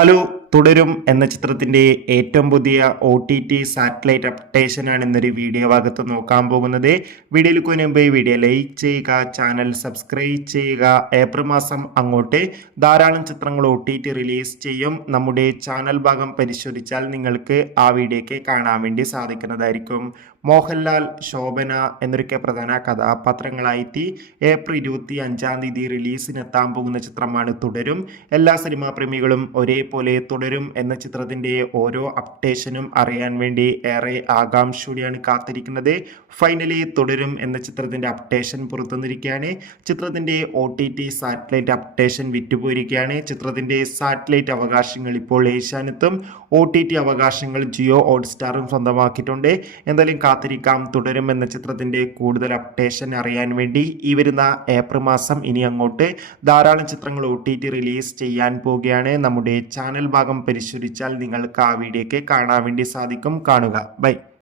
Hello. തുടരും എന്ന ചിത്രത്തിന്റെ ഏറ്റവും പുതിയ OTT സാറ്റലൈറ്റ് അപ്ഡേഷനാണ് ഇന്നൊരു വീഡിയോ ഭാഗത്ത് നോക്കാൻ പോകുന്നത്. വീഡിയോയിൽ മുൻപ് വീഡിയോ ലൈക്ക് ചെയ്യുക, ചാനൽ സബ്സ്ക്രൈബ് ചെയ്യുക. ഏപ്രിൽ മാസം അങ്ങോട്ട് ധാരാളം ചിത്രങ്ങൾ OTT റിലീസ് ചെയ്യും. നമ്മുടെ ചാനൽ ഭാഗം പരിശോധിച്ചാൽ നിങ്ങൾക്ക് ആ വീഡിയോയ്ക്ക് കാണാൻ വേണ്ടി സാധിക്കുന്നതായിരിക്കും. മോഹൻലാൽ, ശോഭന എന്നൊക്കെ പ്രധാന കഥാപാത്രങ്ങളായിട്ട് ഏപ്രിൽ 25 റിലീസിനെത്താൻ പോകുന്ന ചിത്രമാണ് തുടരും. എല്ലാ സിനിമാ പ്രേമികളും ഒരേപോലെ തുടരും എന്ന ചിത്രത്തിന്റെ ഓരോ അപ്ഡേഷനും അറിയാൻ വേണ്ടി ഏറെ ആകാംക്ഷയോടെയാണ് കാത്തിരിക്കുന്നത്. ഫൈനലി തുടരും എന്ന ചിത്രത്തിന്റെ അപ്ഡേഷൻ പുറത്തുവന്നിരിക്കുകയാണ്. ചിത്രത്തിന്റെ OTT സാറ്റലൈറ്റ് അപ്ഡേഷൻ വിറ്റുപോയിരിക്കുകയാണ്. ചിത്രത്തിന്റെ സാറ്റലൈറ്റ് അവകാശങ്ങൾ ഇപ്പോൾ ഏഷ്യാനെറ്റും OTT അവകാശങ്ങൾ ജിയോ ഹോട്ട്സ്റ്റാറും സ്വന്തമാക്കിയിട്ടുണ്ട്. എന്തായാലും കാത്തിരിക്കാം തുടരും എന്ന ചിത്രത്തിന്റെ കൂടുതൽ അപ്ഡേഷൻ അറിയാൻ വേണ്ടി. ഈ വരുന്ന ഏപ്രിൽ മാസം ഇനി അങ്ങോട്ട് ധാരാളം ചിത്രങ്ങൾ OTT റിലീസ് ചെയ്യാൻ പോവുകയാണ്. നമ്മുടെ ചാനൽ ഭാഗം പരിശോധിച്ചാൽ നിങ്ങൾക്ക് ആ വീഡിയോയ്ക്ക് കാണാൻ വേണ്ടി സാധിക്കും. കാണുക. ബൈ.